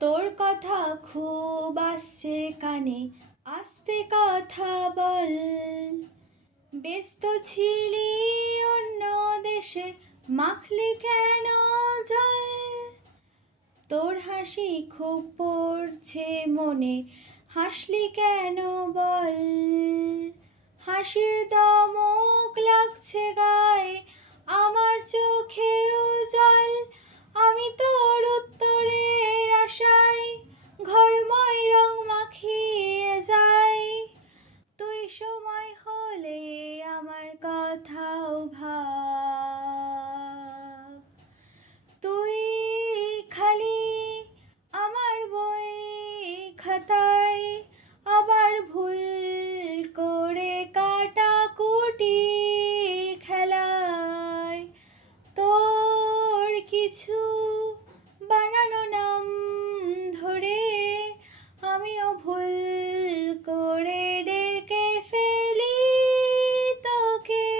তোর কথা খুব আসছে কানে, আস্তে কথা বল। ব্যস্ত ছিলি অন্য দেশে, মাখলি কেন জল? তোর হাসি খুব পড়ছে মনে, হাসলি কেন বল? হাসির দমক লাগছে গায়ে, আমার চোখেও জল। আমি তোর উত্তরের আশায় ঘরময় রং মাখিয়ে যাই। তুই সময় হলে আমার কথাও ভাব। তুই খালি আমার বই খাতায় আবার ভুল করে কাটাকুটি খেলায়। তোর কিছু বানানো নাম ধরে আমিও ভুল করে ডেকে ফেলি তোকে।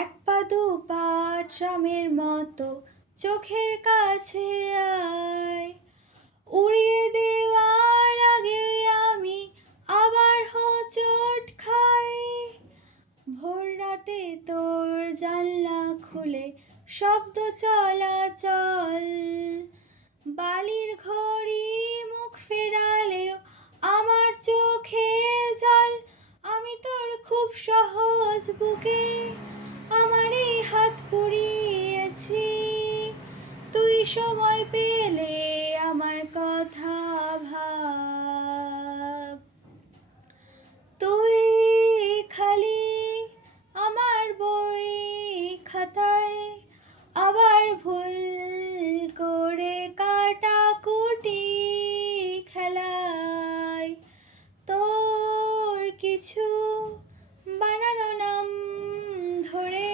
এক পা দু পা ট্রামের মতো চোখের কাছে আয়। উড়িয়ে দেওয়ার আগে আমি আবার হোঁচট খাই। ভোর রাতে তোর জানলা খুলে শব্দ চলাচল। বালির ঘড়ি মুখ ফেরালেও আমার চোখে জল। আমি তোর খুব সহজ বুকে আমার এই হাত পুড়িয়েছি। তুই সময় পেলে আমার কথা ভাব। তুই খালি আমার বই খাতায় আবার ভুল করে কাটাকুটি খেলায়। তোর কিছু বানানো নাম ধরে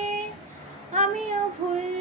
আমিও ভুল